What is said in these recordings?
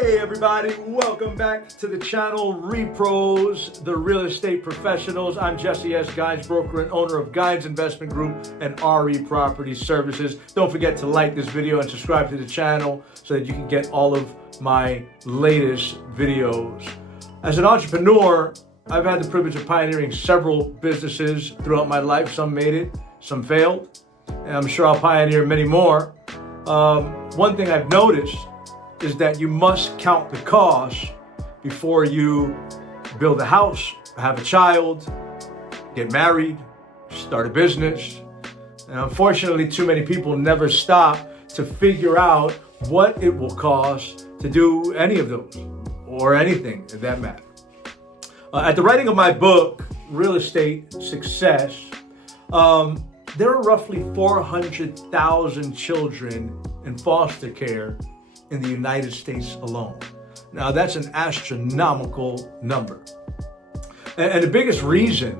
Hey everybody, welcome back to the channel Repros, the real estate professionals. I'm Jesse S. Guides, broker and owner of Guides Investment Group and RE Property Services. Don't forget to like this video and subscribe to the channel so that you can get all of my latest videos. As an entrepreneur, I've had the privilege of pioneering several businesses throughout my life. Some made it, some failed, and I'm sure I'll pioneer many more. One thing I've noticed is that you must count the cost before you build a house, have a child, get married, start a business. And unfortunately, too many people never stop to figure out what it will cost to do any of those, or anything in that matter. At the writing of my book, Real Estate Success, there are roughly 400,000 children in foster care in the United States alone. Now that's an astronomical number. And the biggest reason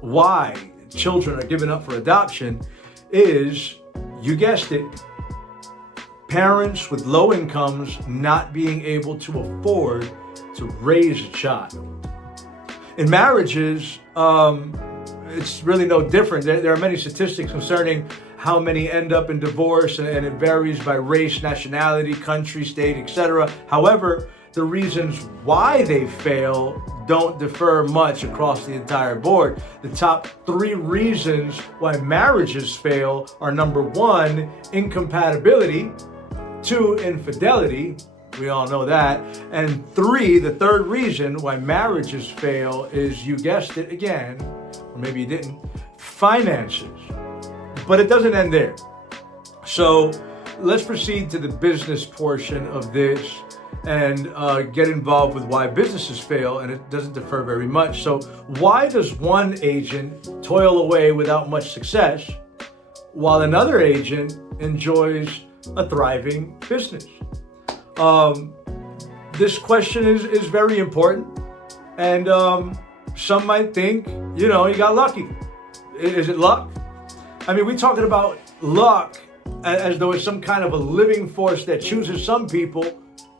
why children are given up for adoption is, you guessed it, parents with low incomes not being able to afford to raise a child. In marriages, it's really no different. There are many statistics concerning how many end up in divorce, and it varies by race, nationality, country, state, etc. However, the reasons why they fail don't differ much across the entire board. The top 3 reasons why marriages fail are: number 1, incompatibility; 2, infidelity. We all know that. And 3, the third reason why marriages fail is, you guessed it again, or maybe you didn't, finances. But it doesn't end there. So let's proceed to the business portion of this and get involved with why businesses fail, and it doesn't differ very much. So why does one agent toil away without much success while another agent enjoys a thriving business? This question is very important, and some might think, you got lucky. Is it luck? I mean, we're talking about luck as though it's some kind of a living force that chooses some people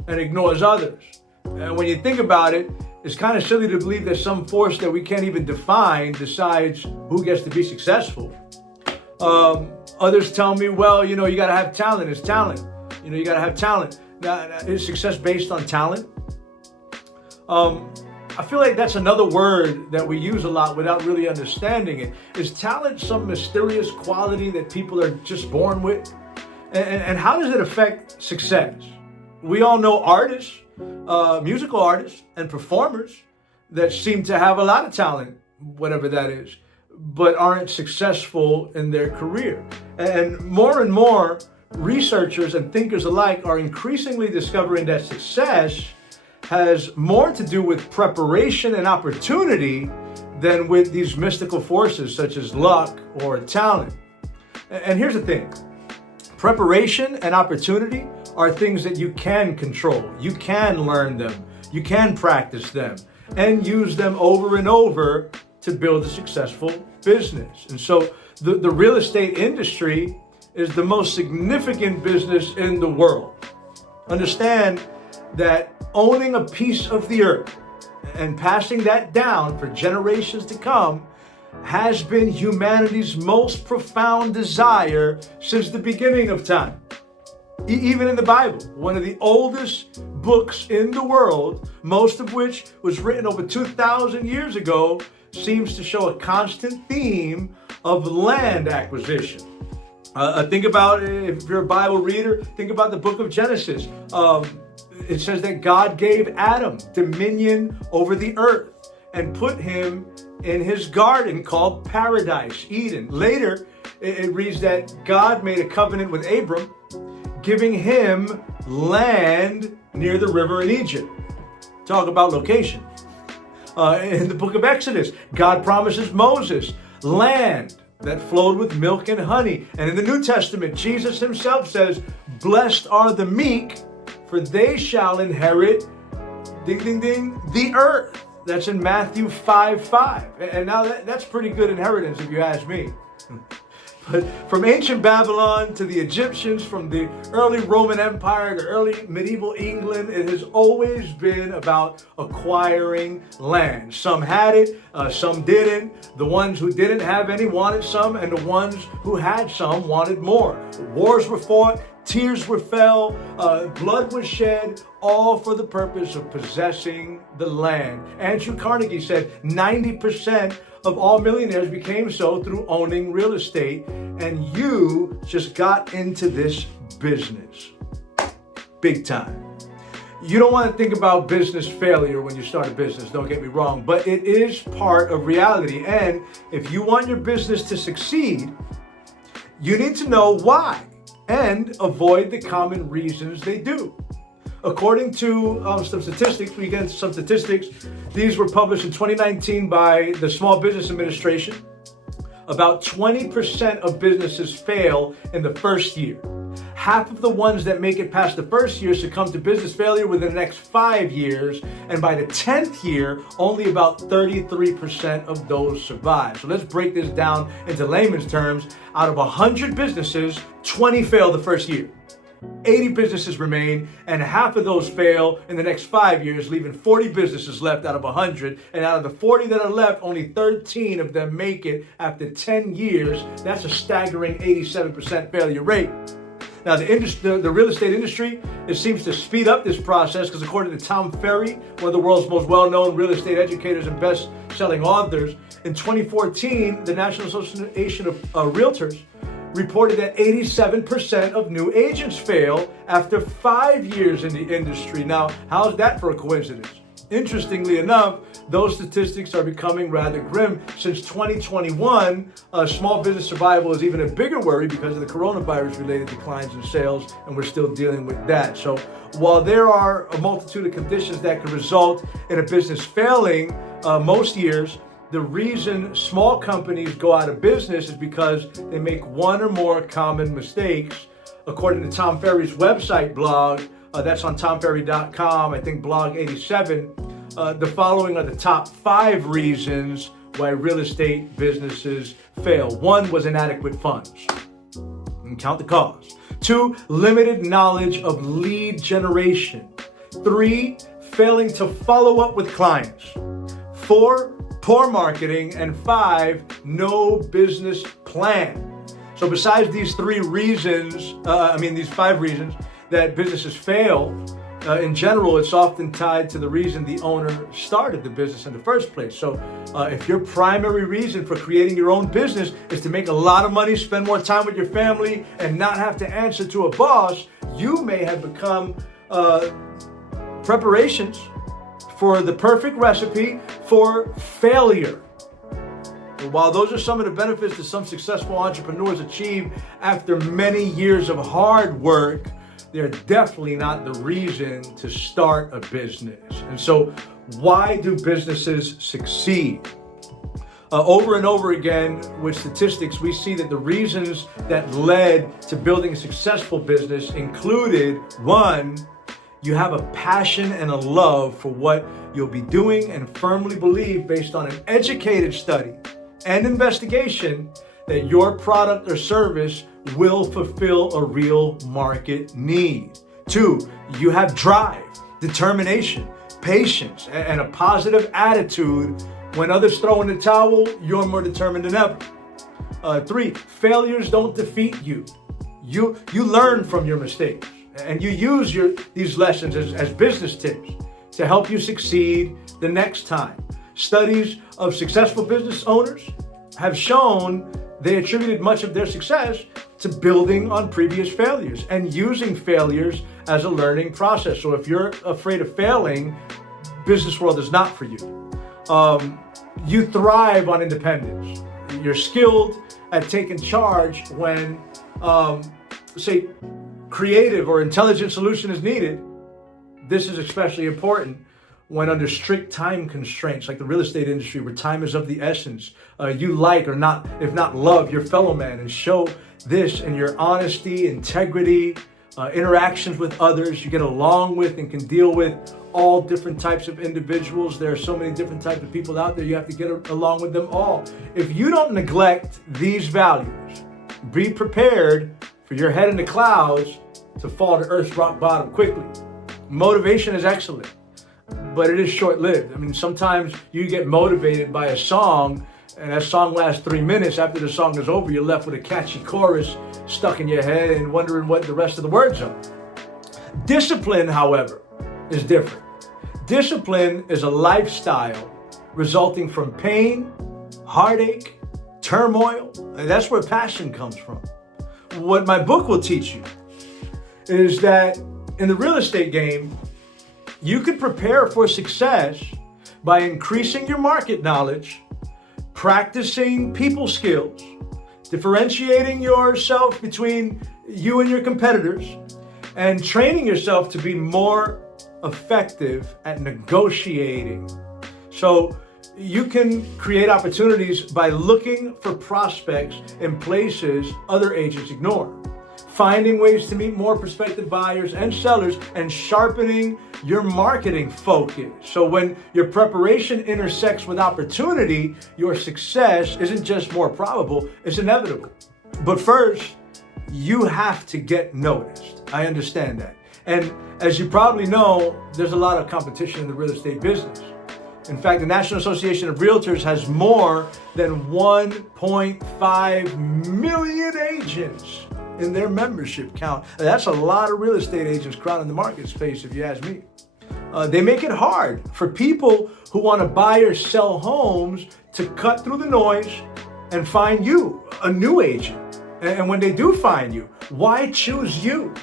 and ignores others. And when you think about it, it's kind of silly to believe that some force that we can't even define decides who gets to be successful. Others tell me, well, you got to have talent. It's talent. You got to have talent. Now, is success based on talent? I feel like that's another word that we use a lot without really understanding it. Is talent some mysterious quality that people are just born with? And how does it affect success? We all know artists, musical artists and performers that seem to have a lot of talent, whatever that is, but aren't successful in their career. And more researchers and thinkers alike are increasingly discovering that success has more to do with preparation and opportunity than with these mystical forces such as luck or talent. And here's the thing: preparation and opportunity are things that you can control. You can learn them. You can practice them and use them over and over to build a successful business. And so the real estate industry is the most significant business in the world. Understand that owning a piece of the earth and passing that down for generations to come has been humanity's most profound desire since the beginning of time. Even in the Bible, one of the oldest books in the world, most of which was written over 2,000 years ago, seems to show a constant theme of land acquisition. Think about, if you're a Bible reader, think about the book of Genesis. It says that God gave Adam dominion over the earth and put him in his garden called Paradise, Eden. Later, it reads that God made a covenant with Abram, giving him land near the river in Egypt. Talk about location. In the book of Exodus, God promises Moses land that flowed with milk and honey. And in the New Testament, Jesus himself says, "Blessed are the meek, for they shall inherit," ding, ding, ding, "the earth." That's in Matthew 5:5. And now that's pretty good inheritance if you ask me. But from ancient Babylon to the Egyptians, from the early Roman Empire to early medieval England, it has always been about acquiring land. Some had it, some didn't. The ones who didn't have any wanted some, and the ones who had some wanted more. Wars were fought, tears were fell, blood was shed, all for the purpose of possessing the land. Andrew Carnegie said 90% of all millionaires became so through owning real estate, and you just got into this business big time. You don't want to think about business failure when you start a business, don't get me wrong, but it is part of reality. And if you want your business to succeed, you need to know why and avoid the common reasons they do. According to some statistics, we get into some statistics. These were published in 2019 by the Small Business Administration. About 20% of businesses fail in the first year. Half of the ones that make it past the first year succumb to business failure within the next 5 years. And by the 10th year, only about 33% of those survive. So let's break this down into layman's terms. Out of 100 businesses, 20 fail the first year. 80 businesses remain, and half of those fail in the next 5 years, leaving 40 businesses left out of 100. And out of the 40 that are left, only 13 of them make it after 10 years. That's a staggering 87% failure rate. Now, the real estate industry, it seems to speed up this process because according to Tom Ferry, one of the world's most well-known real estate educators and best-selling authors, in 2014, the National Association of Realtors reported that 87% of new agents fail after 5 years in the industry. Now, how's that for a coincidence? Interestingly enough, those statistics are becoming rather grim. Since 2021, small business survival is even a bigger worry because of the coronavirus-related declines in sales, and we're still dealing with that. So while there are a multitude of conditions that could result in a business failing most years, the reason small companies go out of business is because they make one or more common mistakes. According to Tom Ferry's website blog, that's on tomferry.com, I think blog 87, the following are the top 5 reasons why real estate businesses fail. 1 was inadequate funds. And count the cause. 2, limited knowledge of lead generation. 3, failing to follow up with clients. 4, poor marketing. And 5, no business plan. So besides these 5 reasons that businesses fail, in general, it's often tied to the reason the owner started the business in the first place. So if your primary reason for creating your own business is to make a lot of money, spend more time with your family, and not have to answer to a boss, you may have become preparations for the perfect recipe for failure. While those are some of the benefits that some successful entrepreneurs achieve after many years of hard work, they're definitely not the reason to start a business. And so why do businesses succeed? Over and over again with statistics, we see that the reasons that led to building a successful business included: 1, you have a passion and a love for what you'll be doing and firmly believe, based on an educated study and investigation, that your product or service will fulfill a real market need. 2, you have drive, determination, patience, and a positive attitude. When others throw in the towel, you're more determined than ever. 3, failures don't defeat you. You learn from your mistakes, and you use these lessons as business tips to help you succeed the next time. Studies of successful business owners have shown they attributed much of their success to building on previous failures and using failures as a learning process. So if you're afraid of failing, business world is not for you. You thrive on independence. You're skilled at taking charge when, say, creative or intelligent solution is needed. This is especially important when under strict time constraints, like the real estate industry, where time is of the essence. You like, or not, if not love, your fellow man, and show this in your honesty, integrity, interactions with others. You get along with and can deal with all different types of individuals. There are so many different types of people out there. You have to get along with them all. If you don't neglect these values, Be prepared for your head in the clouds to fall to earth's rock bottom quickly. Motivation is excellent, but it is short-lived. I mean, sometimes you get motivated by a song, and that song lasts 3 minutes. After the song is over, you're left with a catchy chorus stuck in your head and wondering what the rest of the words are. Discipline, however, is different. Discipline is a lifestyle resulting from pain, heartache, turmoil, and that's where passion comes from. What my book will teach you is that in the real estate game, you can prepare for success by increasing your market knowledge, practicing people skills, differentiating yourself between you and your competitors, and training yourself to be more effective at negotiating. So you can create opportunities by looking for prospects in places other agents ignore, finding ways to meet more prospective buyers and sellers, and sharpening your marketing focus. So when your preparation intersects with opportunity, your success isn't just more probable, it's inevitable. But first, you have to get noticed. I understand that. And as you probably know, there's a lot of competition in the real estate business. In fact, the National Association of Realtors has more than 1.5 million agents in their membership count. That's a lot of real estate agents crowding the market space, if you ask me. They make it hard for people who want to buy or sell homes to cut through the noise and find you, a new agent. And when they do find you, why choose you?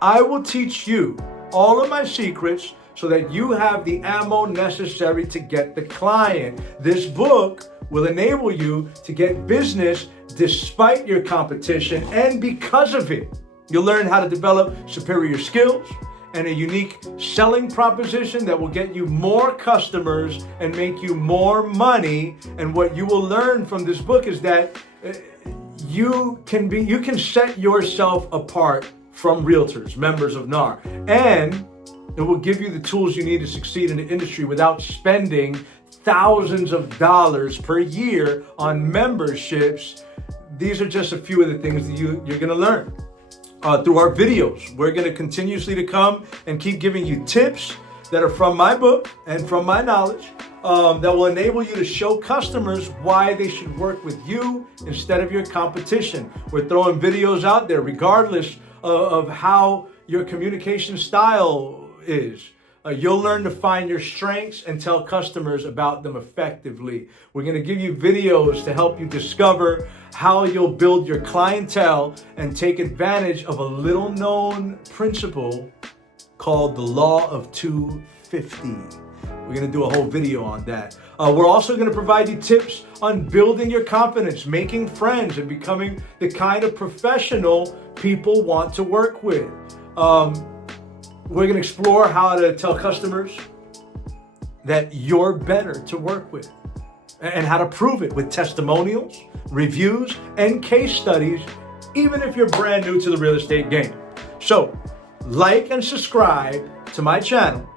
I will teach you all of my secrets so that you have the ammo necessary to get the client. This book will enable you to get business despite your competition, and because of it, you'll learn how to develop superior skills and a unique selling proposition that will get you more customers and make you more money. And what you will learn from this book is that you can set yourself apart from realtors, members of NAR, and it will give you the tools you need to succeed in the industry without spending thousands of dollars per year on memberships. These are just a few of the things that you're going to learn through our videos. We're going to continuously to come and keep giving you tips that are from my book and from my knowledge that will enable you to show customers why they should work with you instead of your competition. We're throwing videos out there regardless of how your communication style is. You'll learn to find your strengths and tell customers about them effectively. We're going to give you videos to help you discover how you'll build your clientele and take advantage of a little known principle called the Law of 250. We're going to do a whole video on that. We're also going to provide you tips on building your confidence, making friends, and becoming the kind of professional people want to work with. We're going to explore how to tell customers that you're better to work with and how to prove it with testimonials, reviews, and case studies, even if you're brand new to the real estate game. So, like and subscribe to my channel.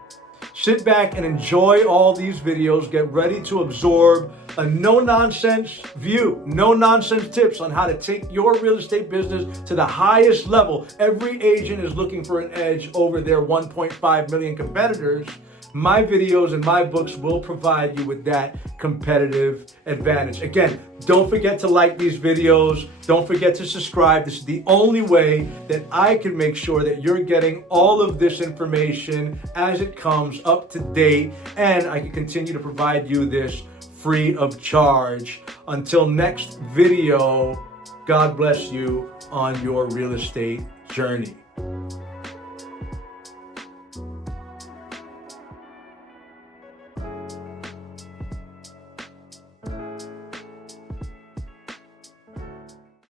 Sit back and enjoy all these videos. Get ready to absorb a no-nonsense view, no-nonsense tips on how to take your real estate business to the highest level. Every agent is looking for an edge over their 1.5 million competitors. My videos and my books will provide you with that competitive advantage. Again, don't forget to like these videos. Don't forget to subscribe. This is the only way that I can make sure that you're getting all of this information as it comes up to date, and I can continue to provide you this free of charge. Until next video, God bless you on your real estate journey.